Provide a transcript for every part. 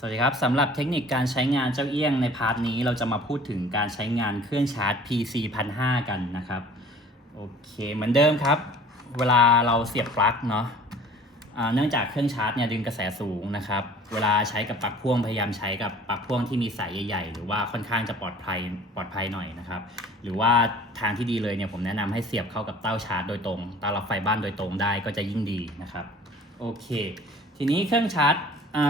สวัสดีครับสำหรับเทคนิคการใช้งานเจ้าเอี้ยงในพาร์ทนี้เราจะมาพูดถึงการใช้งานเครื่องชาร์จ PC 1005กันนะครับ โอเคเหมือนเดิมครับ เวลาเราเสียบปลั๊กเนาะเนื่องจากเครื่องชาร์จเนี่ยดึงกระแสสูงนะครับ เวลาใช้กับปลั๊กพ่วงพยายามใช้กับปลั๊กพ่วงที่มีสายใหญ่ๆ หรือว่าค่อนข้างจะปลอดภัยปลอดภัยหน่อยนะครับ หรือว่าทางที่ดีเลยเนี่ยผมแนะนำให้เสียบเข้ากับเต้าชาร์จโดยตรงเต้ารับไฟบ้านโดยตรงได้ก็จะยิ่งดีนะครับ โอเค ทีนี้เครื่องชาร์จ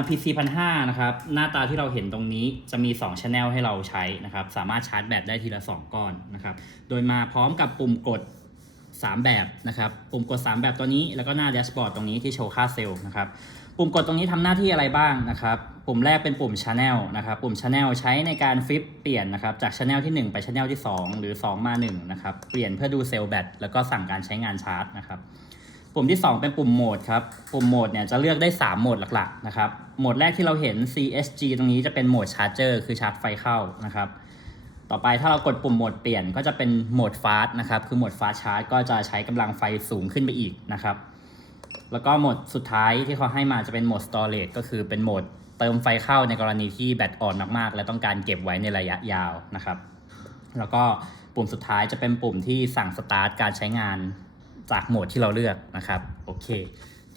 PC 1005นะครับ หน้าตาที่เราเห็นตรงนี้จะมี2 Channel ให้เราใช้นะครับ สามารถชาร์จแบตได้ทีละ 2 ก้อนนะครับ โดยมาพร้อมกับปุ่มกด 3 แบบนะครับ ปุ่มกด 3 แบบตัวนี้ แล้วก็หน้าแดชบอร์ดตรงนี้ที่โชว์ค่าเซลล์นะครับ ปุ่มกดตรงนี้ทำหน้าที่อะไรบ้างนะครับ ปุ่มแรกเป็นปุ่ม Channel นะครับ ปุ่ม Channel ใช้ในการฟลิปเปลี่ยนนะครับ จาก Channel ที่ 1 ไป Channel ที่ 2 หรือ 2 มา1นะครับ เปลี่ยนเพื่อดูเซลล์แบต แล้วก็สั่งการใช้งานชาร์จนะครับ ปุ่มที่ 2 เป็นปุ่มโหมดครับ ปุ่มโหมดเนี่ยจะเลือกได้ 3 โหมดหลักๆนะครับ โหมดแรกที่เราเห็น CSG ตรงนี้จะเป็นโหมดชาร์จเจอร์คือชาร์จไฟเข้านะครับ ต่อไปถ้าเรากดปุ่มโหมดเปลี่ยนก็จะเป็นโหมดฟาสนะครับ คือโหมดฟาสชาร์จก็จะใช้กำลังไฟสูงขึ้นไปอีกนะครับ แล้วก็โหมดสุดท้ายที่เขาให้มาจะเป็นโหมด storage ก็คือเป็นโหมดเติมไฟเข้าในกรณีที่แบตอ่อนมากๆ และต้องการเก็บไว้ในระยะยาวนะครับ แล้วก็ปุ่มสุดท้ายจะเป็นปุ่มที่สั่งสตาร์ทการใช้งาน จากโหมดที่เราเลือกนะครับโอเค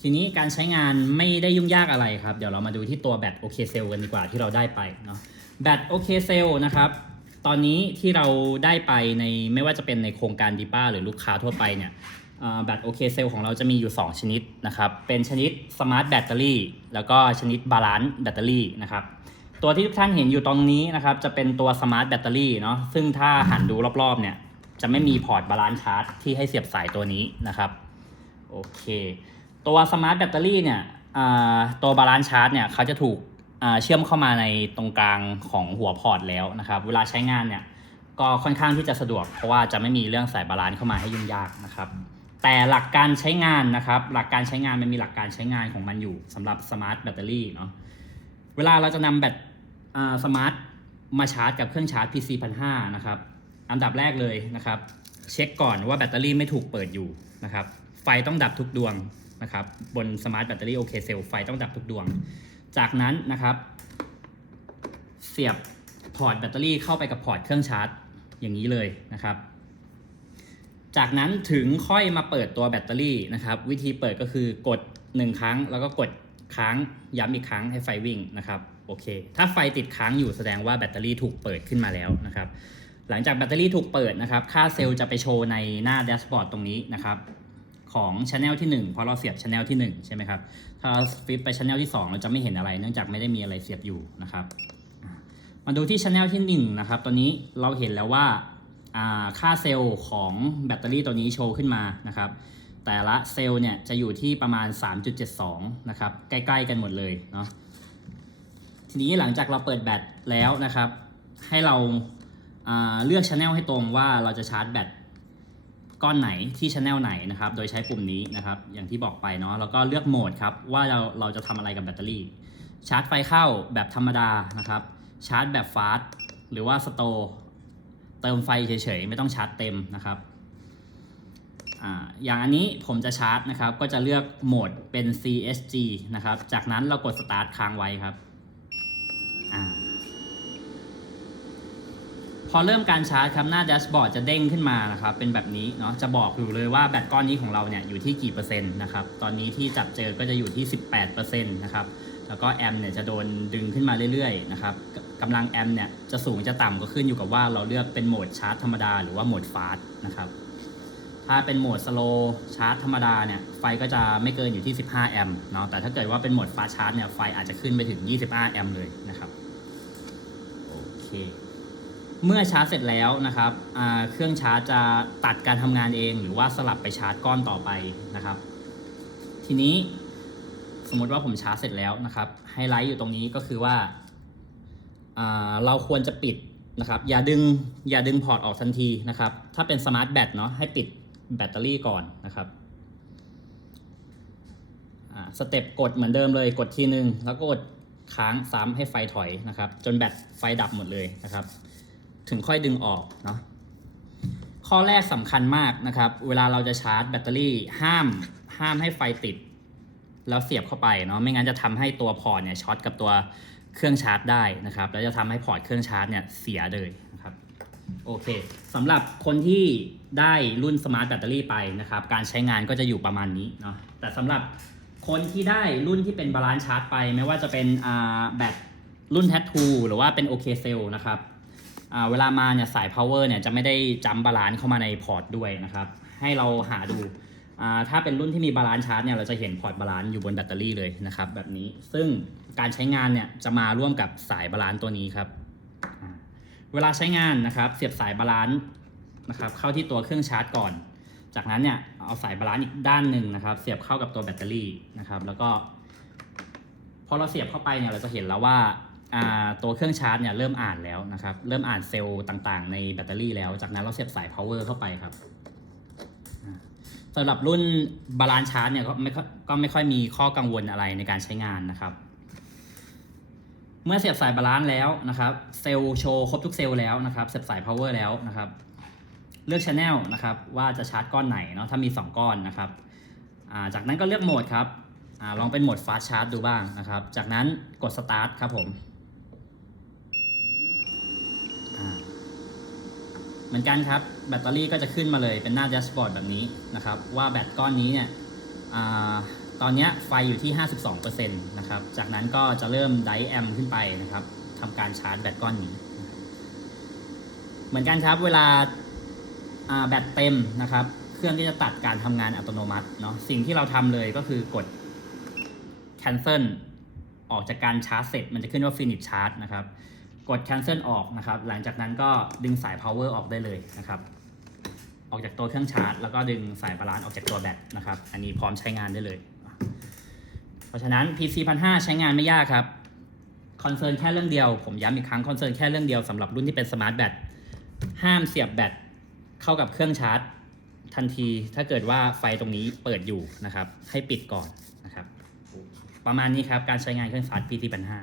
ทีนี้การใช้งานไม่ได้ยุ่งยากอะไรครับ เดี๋ยวเรามาดูที่ตัวแบต OK Cell กันดีกว่าที่เราได้ไปเนาะแบต OK Cell นะครับตอนนี้ที่เราได้ไปในไม่ว่าจะเป็นในโครงการดีป้าหรือลูกค้าทั่วไปเนี่ยแบต OK Cell ของเราจะมีอยู่ 2 ชนิดนะครับ เป็นชนิด Smart Battery แล้วก็ชนิด Balance Battery นะครับตัวที่ทุกท่านเห็นอยู่ตรงนี้นะครับจะเป็นตัว Smart Battery เนาะซึ่งถ้าหันดูรอบๆเนี่ย จะไม่มีพอร์ตบาลานซ์ชาร์จที่ให้เสียบสายตัวนี้นะครับโอเคตัว Smart Battery เนี่ยตัวบาลานซ์ชาร์จเนี่ยเขาจะถูกเชื่อมเข้ามาในตรงกลางของหัวพอร์ตแล้วนะครับ เวลาใช้งานเนี่ยก็ค่อนข้างที่จะสะดวก เพราะว่าจะไม่มีเรื่องสายบาลานซ์เข้ามาให้ยุ่งยากนะครับ แต่หลักการใช้งานนะครับ หลักการใช้งานมันมีหลักการใช้งานของมันอยู่สำหรับ Smart Battery เนาะเวลาเราจะนำแบตสมาร์ทมาชาร์จกับเครื่องชาร์จ PC 1005นะครับ อันดับแรกเลยนะครับ เช็คก่อนว่าแบตเตอรี่ไม่ถูกเปิดอยู่นะครับ ไฟต้องดับทุกดวงนะครับ บนสมาร์ทแบตเตอรี่โอเคเซลไฟต้องดับทุกดวง จากนั้นนะครับ เสียบพอร์ตแบตเตอรี่เข้าไปกับพอร์ตเครื่องชาร์จ อย่างนี้เลยนะครับ จากนั้นถึงค่อยมาเปิดตัวแบตเตอรี่นะครับ วิธีเปิดก็คือกด 1 ครั้ง แล้วก็กดค้างย้ำอีกครั้งให้ไฟวิ่งนะครับโอเค ถ้าไฟติดค้างอยู่แสดงว่าแบตเตอรี่ถูกเปิดขึ้นมาแล้วนะครับ หลังจากแบตเตอรี่ถูกเปิดนะครับ ค่าเซลล์จะไปโชว์ในหน้าแดชบอร์ดตรงนี้นะครับ ของช anel ที่ 1 เพราะเราเสียบช anel ที่ 1 ใช่ไหมครับ ถ้าเราฟลิปไปช anel ที่ 2 เราจะไม่เห็นอะไร เนื่องจากไม่ได้มีอะไรเสียบอยู่นะครับ มาดูที่ช anel ที่ 1 นะครับ ตอนนี้เราเห็นแล้วว่าค่าเซลล์ของแบตเตอรี่ตัวนี้โชว์ขึ้นมานะครับ แต่ละเซลล์เนี่ยจะอยู่ที่ประมาณ 3.72 นะครับ ใกล้ๆกันหมดเลยเนาะทีนี้หลังจากเราเปิดแบตแล้วนะครับ ให้เรา เลือกช anel ให้ตรงว่าเราจะชาร์จแบตก้อนไหนที่ช anel ไหนนะครับ โดยใช้ปุ่มนี้นะครับ อย่างที่บอกไปเนาะ แล้วก็เลือกโหมดครับว่าเราเราจะทำอะไรกับแบตเตอรี่ ชาร์จไฟเข้าแบบธรรมดานะครับ ชาร์จแบบฟาสต์หรือว่าสโตเติมไฟเฉยๆ ไม่ต้องชาร์จเต็มนะครับอย่างอันนี้ผมจะชาร์จนะครับ ก็จะเลือกโหมดเป็น CSG นะครับ จากนั้นเรากด Start ค้างไว้ครับอา พอเริ่มการชาร์จครับหน้าแดชบอร์ดจะเด้งขึ้นมานะครับเป็นแบบนี้เนาะจะบอกอยู่เลยว่าแบตก้อนนี้ของเราเนี่ยอยู่ที่กี่เปอร์เซ็นต์นะครับตอนนี้ที่จับเจอก็จะอยู่ที่ 18%นะครับแล้วก็แอมเนี่ยจะโดนดึงขึ้นมาเรื่อยๆนะครับกำลังแอมเนี่ยจะสูงจะต่ำก็ขึ้นอยู่กับว่าเราเลือกเป็นโหมดชาร์จธรรมดาหรือว่าโหมดฟาสต์นะครับถ้าเป็นโหมดสโลชาร์จธรรมดาเนี่ยไฟก็จะไม่เกินอยู่ที่ 15 แอมป์เนาะแต่ถ้าเกิดว่าเป็นโหมดฟาสชาร์จเนี่ยไฟอาจจะขึ้นไปถึง 25 แอมป์เลยนะครับโอเค เมื่อชาร์จเสร็จแล้วนะครับเครื่องชาร์จจะตัดการทำงานเอง หรือว่าสลับไปชาร์จก้อนต่อไปนะครับ ทีนี้สมมติว่าผมชาร์จเสร็จแล้วนะครับไฮไลท์อยู่ตรงนี้ก็คือว่าาเราควรจะปิดนะครับ อย่าดึงอย่าดึงพอร์ตออกทันทีนะครับ ถ้าเป็นสมาร์ทแบตเนาะให้ปิดแบตเตอรี่ก่อนนะครับสเต็ปกดเหมือนเดิมเลยกดทีหนึ่งแล้วก็กดค้างซ้ำให้ไฟถอยนะครับ จนแบตไฟดับหมดเลยนะครับ ถึงค่อยดึงออกเนาะข้อแรกสำคัญมากนะครับ เวลาเราจะชาร์จแบตเตอรี่ห้ามห้ามให้ไฟติด แล้วเสียบเข้าไปเนาะไม่งั้นจะทำให้ตัวพอร์ตเนี่ยช็อตกับตัวเครื่องชาร์จได้นะครับ แล้วจะทำให้พอร์ตเครื่องชาร์จเนี่ยเสียเลยนะครับโอเคสำหรับคนที่ได้รุ่นสมาร์ทแบตเตอรี่ไปนะครับ การใช้งานก็จะอยู่ประมาณนี้เนาะแต่สำหรับคนที่ได้รุ่นที่เป็นบาลานซ์ชาร์จไป ไม่ว่าจะเป็นอ่าแบตรุ่นแททูหรือว่าเป็น OK c e l l นะครับ เวลามาเนี่ยสาย power เนี่ยจะไม่ได้จัมบาลานซ์เข้ามาในพอร์ตด้วยนะครับ ให้เราหาดูอ่าถ้าเป็นรุ่นที่มีบาลานซ์ชาร์จเนี่ยเราจะเห็นพอร์ตบาลานซ์อยู่บนแบตเตอรี่เลยนะครับแบบนี้ซึ่งการใช้งานเนี่ยจะมาร่วมกับสายบาลานซ์ตัวนี้ครับเวลาใช้งานนะครับเสียบสายบาลานซ์นะครับเข้าที่ตัวเครื่องชาร์จก่อน จากนั้นเนี่ยเอาสายบาลานซ์อีกด้านหนึ่งนะครับ เสียบเข้ากับตัวแบตเตอรี่นะครับแล้วก็พอเราเสียบเข้าไปเนี่ยเราจะเห็นแล้วว่า ตัวเครื่องชาร์จเนี่ยเริ่มอ่านแล้วนะครับ เริ่มอ่านเซลล์ต่างๆ ในแบตเตอรี่แล้ว จากนั้นเราเสียบสาย power เข้าไปครับสำหรับรุ่นบาลานซ์ชาร์จเนี่ยก็ไม่ก็ไม่ค่อยมีข้อกังวลอะไรในการใช้งานนะครับ เมื่อเสียบสายบาลานซ์แล้วนะครับเซลล์โชว์ครบทุกเซลล์แล้วนะครับเสียบสาย power แล้วนะครับ เลือก channel นะครับว่าจะชาร์จก้อนไหนเนาะถ้ามี 2 ก้อนนะครับาจากนั้นก็เลือกโหมดครับอลองเป็นโหมด fast charge ดูบ้างนะครับ จากนั้นกด start ครับผม เหมือนกันครับแบตเตอรี่ก็จะขึ้นมาเลยเป็นหน้าแดชบอร์ดแบบนี้นะครับ ว่าแบตก้อนนี้เนี่ยอตอนนี้ไฟอยู่ที่ 52%นะครับ จากนั้นก็จะเริ่มไดแอมขึ้นไปนะครับทำการชาร์จแบตก้อนนี้ เหมือนกันครับเวลาาแบตเต็มนะครับ เครื่องก็จะตัดการทำงานอัตโนมัติเนาะสิ่งที่เราทำเลยก็คือกด cancel ออกจากการชาร์จเสร็จ มันจะขึ้นว่า finish charge นะครับ กด cancel ออกนะครับ หลังจากนั้นก็ดึงสาย power ออกได้เลยนะครับ ออกจากตัวเครื่องชาร์จ แล้วก็ดึงสายบาลานซ์ออกจากตัวแบตนะครับ อันนี้พร้อมใช้งานได้เลย เพราะฉะนั้น PC 1005ใช้งานไม่ยากครับ คอนเซิร์นแค่เรื่องเดียว ผมย้ำอีกครั้งคอนเซิร์นแค่เรื่องเดียวสำหรับรุ่นที่เป็นสมาร์ทแบต ห้ามเสียบแบตเข้ากับเครื่องชาร์จ ทันที ถ้าเกิดว่าไฟตรงนี้เปิดอยู่นะครับ ให้ปิดก่อนนะครับ ประมาณนี้ครับ การใช้งานเครื่องชาร์จ PT ปัญหา